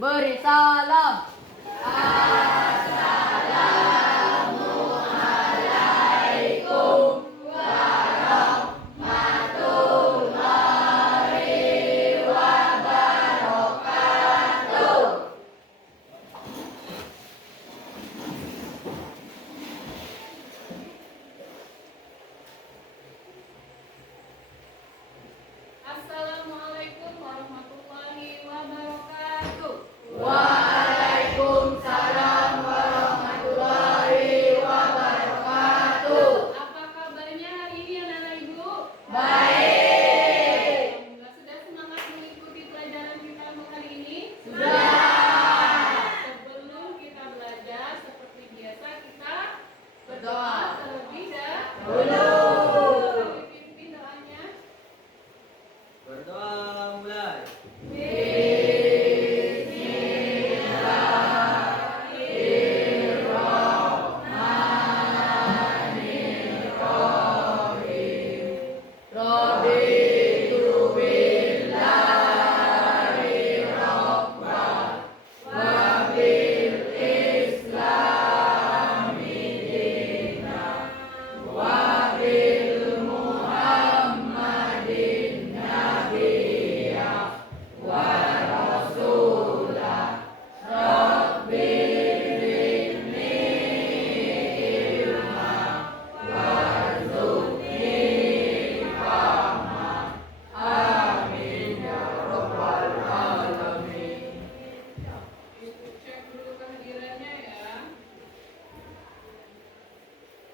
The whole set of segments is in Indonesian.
Beri salam. Assalamualaikum warahmatullahi wabarakatuh. Waalaikumsalam warahmatullahi wabarakatuh. Apa kabarnya hari ini anak-anak ibu? Baik. Alhamdulillah, sudah semangat mengikuti pelajaran kita untuk hari ini? Sudah. Sebelum kita belajar, seperti biasa kita berdoa terlebih dahulu. Kami pimpin doanya. Berdoa mulai. Raditu billahi rabban wa bil islami dinan wa bil muhammadin nabiyya wa rasulah rabbi zidni ilma warzuqni fahma. Amin ya rabbal alamin. Ibu cek dulu kehadirannya ya.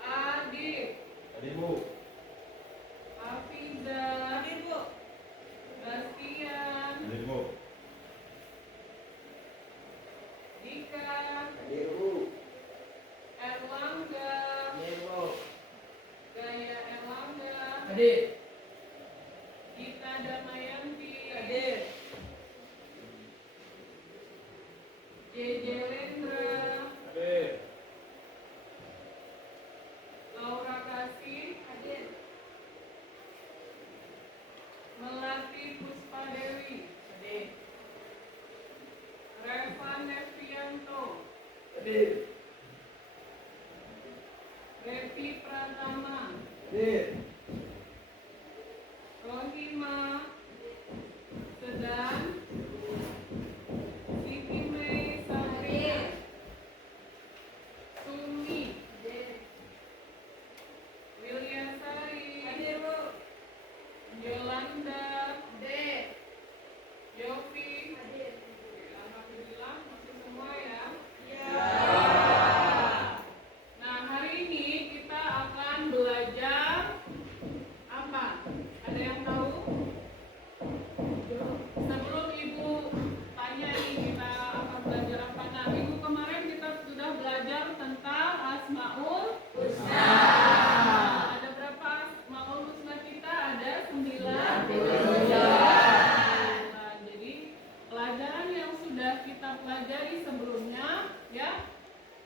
Adit, Adikmu. Hafizah, Bastian, Adikmu. Dika, Adikmu. Erlangga, Adikmu. Gaya Erlangga, Adik. Gita Damayanti, JJ Lendra, Adik. Laura Kasih, Melati Puspa Dewi, Revan Nevianto, Adik. Revi Pratama, Adik. Rohima, Sedan, Siti Mei Sahria, Sumi, Wiliasari, Yolanda, Yofi, alhamdulillah masih semua ya. Nah, hari ini kita akan belajar apa? Ada yang tahu? Sebelum ibu tanya nih kita akan belajar apa? Nah, minggu kemarin kita sudah belajar tentang Asmaul Husna. Ada berapa Asmaul Husna kita? Ada 9. Jadi pelajaran yang sudah kita pelajari sebelumnya ya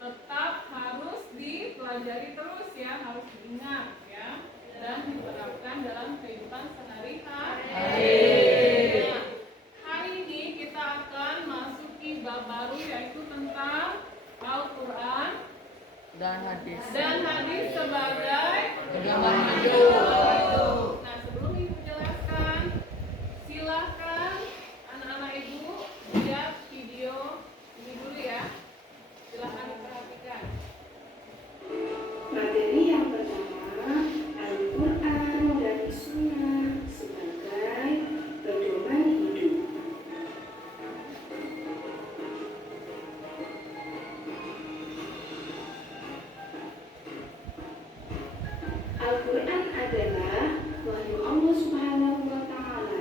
tetap harus dipelajari terus ya, harus diingat ya dan diterapkan dalam kehidupan sehari-hari. Nah, hari ini kita akan masuki bab baru yaitu tentang Al-Quran Dan hadis. sebagai Pedoman hidup. Nah, sebelum ibu jelaskan, silahkan anak-anak ibu lihat video ini dulu ya. Silahkan diperhatikan. Materi yang pertama, Al-Quran dan Sunnah sebagai pedoman hidup. Al-Quran adalah wahyu Allah Subhanahu wa Ta'ala.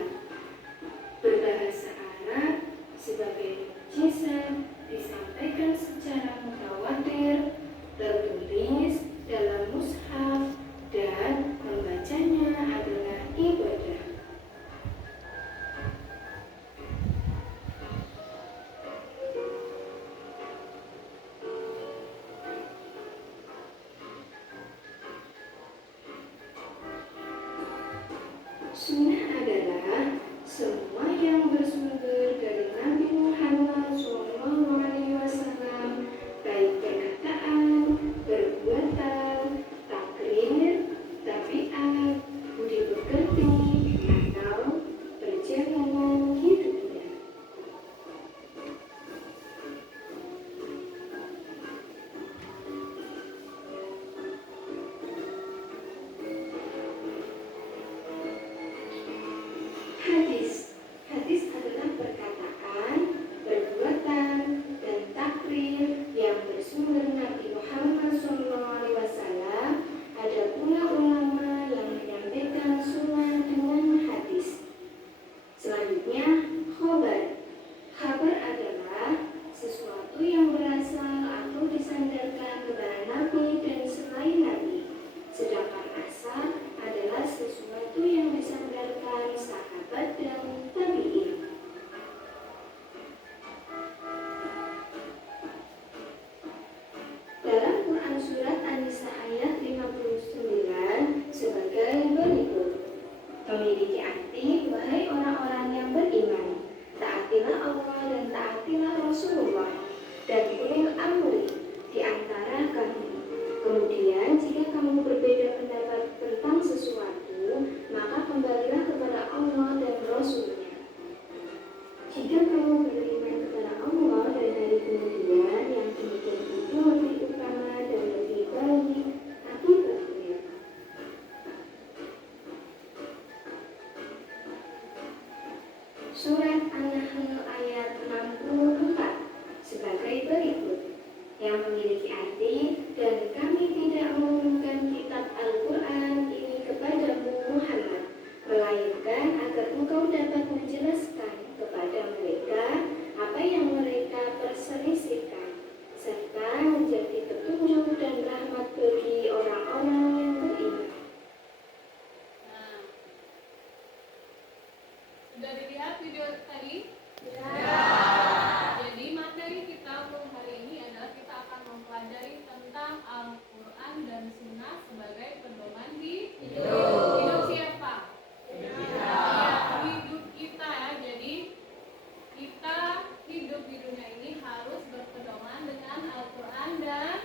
Berbahasa Arab sebagai mukjizat disampaikan secara mutawatir, tertulis dalam mushaf, dan membacanya adalah ibadah. Sunnah adalah semua yang bersumber dari Nabi Muhammad jika kamu beriman kepada Allah dan hari kemudian, yang demikian itu lebih utama dan lebih baik akibatnya. Surat An-Nahl ayat 64 sebagai berikut, yang memiliki arti, dan kami tidak menurunkan kitab Al-Quran ini kepadamu Muhammad, melainkan agar engkau dapat menjelaskan kepada mereka apa yang mereka perselisihkan, serta menjadi petunjuk dan rahmat bagi orang-orang yang beriman. Nah, sudah dilihat video tadi? Jadi materi kita untuk hari ini adalah kita akan mempelajari tentang Al-Quran dan Sunnah sebagai pedoman hidup siapa? Ya, hidup kita ya. Jadi kita hidup di dunia ini harus berpedoman dengan Al-Quran dan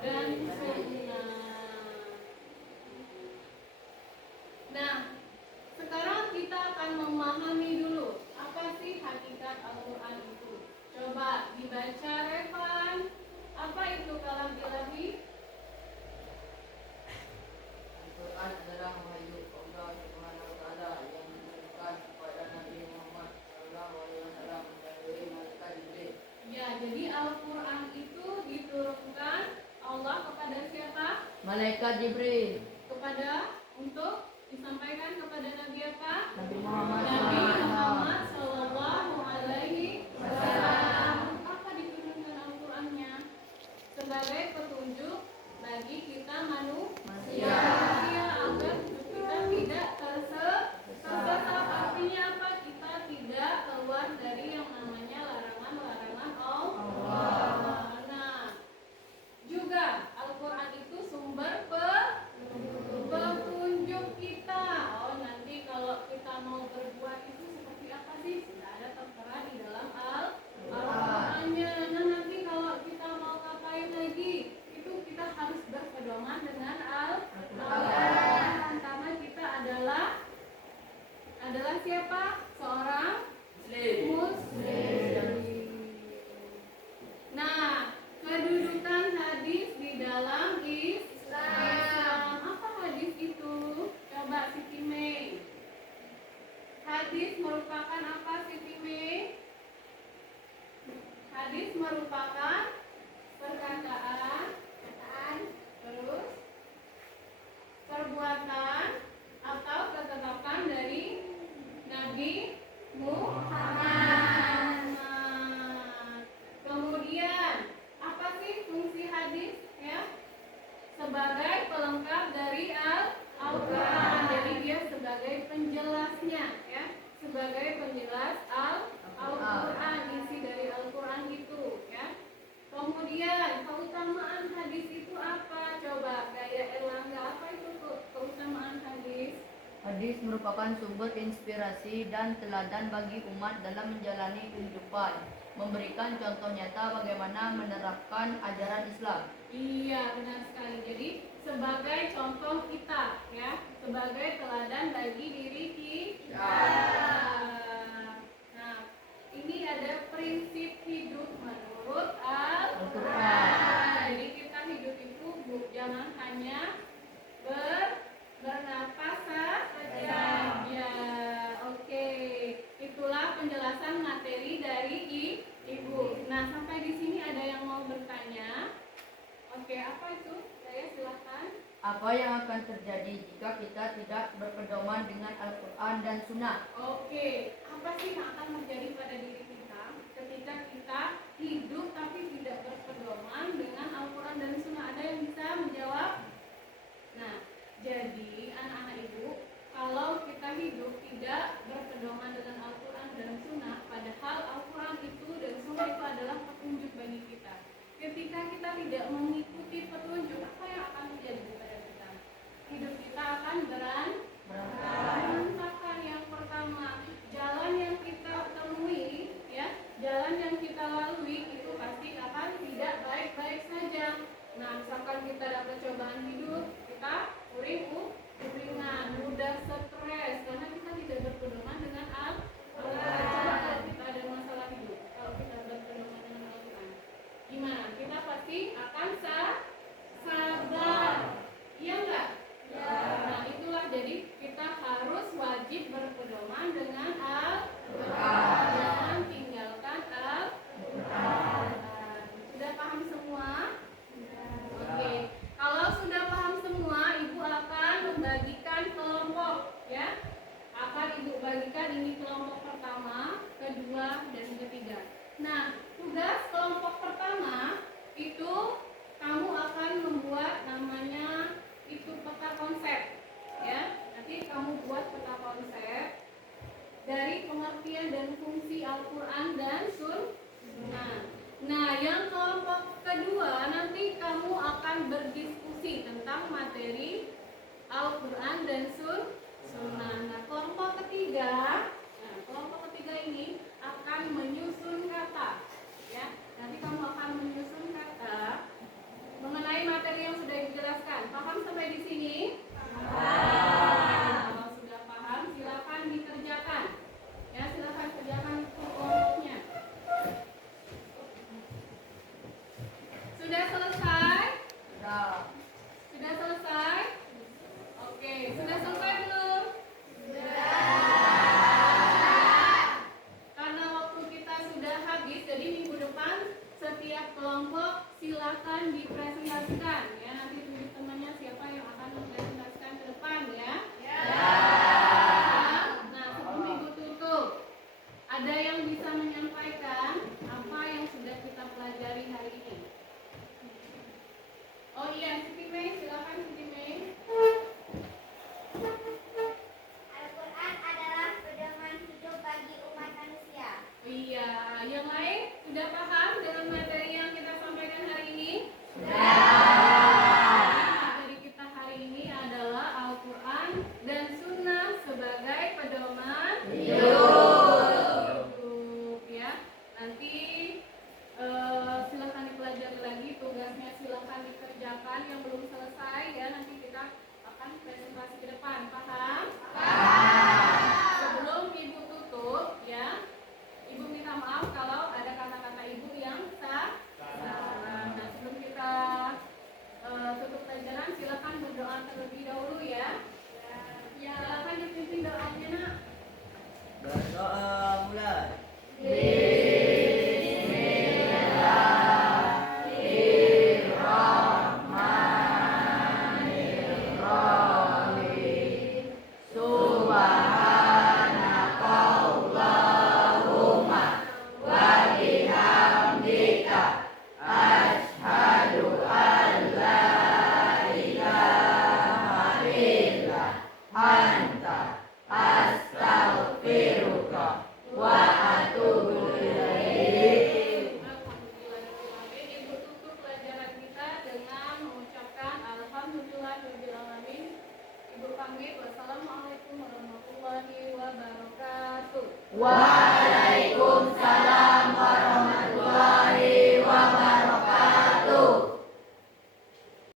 Sunnah. Nah, sekarang kita akan memahami dulu apa sih hakikat Al-Quran itu. Coba dibaca Revan. Apa itu kalam ilahi? Al-Quran adalah wahyu Allah Subhanahu wa taala yang diturunkan kepada Nabi Muhammad sallallahu alaihi wasallam melalui malaikat Jibril. Ya, jadi Al-Quran itu diturunkan Allah kepada siapa? Malaikat Jibril. Untuk disampaikan kepada Nabi apa? Nabi Muhammad Nabi sallallahu Muhammad Sallallahu Alaihi Wasallam. Apa diturunkan Al-Qurannya? Sebagai petunjuk bagi kita manusia, agar kita tidak tersesat. Artinya apa? Kita tidak keluar dari yang namanya larangan-larangan Allah. Nah, juga Al-Quran itu sumber petunjuk kita. Oh, nanti kalau kita mau berbuat itu seperti apa sih? Sudah ada tertera di dalam Al-Qurannya. Nah, nanti kalau kita mau ngapain lagi, itu kita harus berpedoman dengan Al-Quran. Karena kita adalah siapa? Seorang Muslim. Nah, kedudukan hadis di dalam Islam. Apa hadis itu? Coba Siti Mei. Hadis merupakan apa, Siti Mei? Hadis merupakan perkataan, terus perbuatan atau ketetapan dari Nabi Muhammad. Kemudian apa sih fungsi hadis? Ya, sebagai pelengkap dari Al-Quran. Jadi dia sebagai penjelasnya, ya, sebagai penjelas Al-Quran, isi dari Al-Quran itu, ya. Kemudian keutamaan hadis itu apa? Coba Gaya Erlangga, apa itu keutamaan hadis? Hadis merupakan sumber inspirasi dan teladan bagi umat dalam menjalani kehidupan, memberikan contoh nyata bagaimana menerapkan ajaran Islam. Iya, benar sekali. Jadi sebagai contoh kita, ya, sebagai teladan bagi diri kita. Nah, ini ada prinsip hidup menurut Al-Quran. Jadi kita hidup itu jangan hanya bernapas saja. Oke, itulah penjelasan materi dari Ibu. Nah, sampai di sini ada yang mau bertanya? Oke, apa itu? Saya silakan. Apa yang akan terjadi jika kita tidak berpedoman dengan Al-Quran dan Sunnah? Oke, apa sih yang akan terjadi pada diri kita ketika kita hidup tapi tidak berpedoman dengan Al-Quran dan Sunnah? Ada yang bisa menjawab? Nah, jadi anak-anak ibu, kalau kita hidup tidak berpedoman dengan Al-Quran dan Sunnah, padahal Al-Quran itu dan Sunnah itu adalah petunjuk bagi kita. Ketika kita tidak mengikuti petunjuk, apa yang akan terjadi pada kita? Hidup kita akan berantakan. Yang pertama, jalan yang kita temui, ya, jalan yang kita lalui itu pasti akan tidak baik-baik saja. Nah, misalkan kita dapat cobaan hidup, kita uringan, mudah stres karena kita tidak berpedoman dengan Al-Quran. Coba kalau kita ada masalah Al-Quran dan Sunnah. Nah, kelompok ketiga ini akan menyusun kata. Ya, nanti kamu akan menyusun kata mengenai materi yang sudah dijelaskan. Paham sampai di sini? Kalau sudah paham, silakan dikerjakan. Ya, silakan kerjakan kelompoknya. Sudah selesai? Sudah selesai? Oke, sudah selesai belum? Karena waktu kita sudah habis, jadi minggu depan setiap kelompok silakan dipresentasikan. Ya, nanti tunjuk temannya siapa yang akan mempresentasikan ke depan ya. Nah, sebelum minggu tutup, ada yang bisa menyampaikan apa yang sudah kita pelajari hari ini? Oh iya, Siti Mei, silakan Siti Mei. Al-Quran adalah pedoman hidup bagi umat manusia. Iya, yang lain sudah paham dengan materi yang kita sampaikan hari ini? Materi kita hari ini adalah Al-Quran dan Sunnah sebagai pedoman hidup. Ya, nanti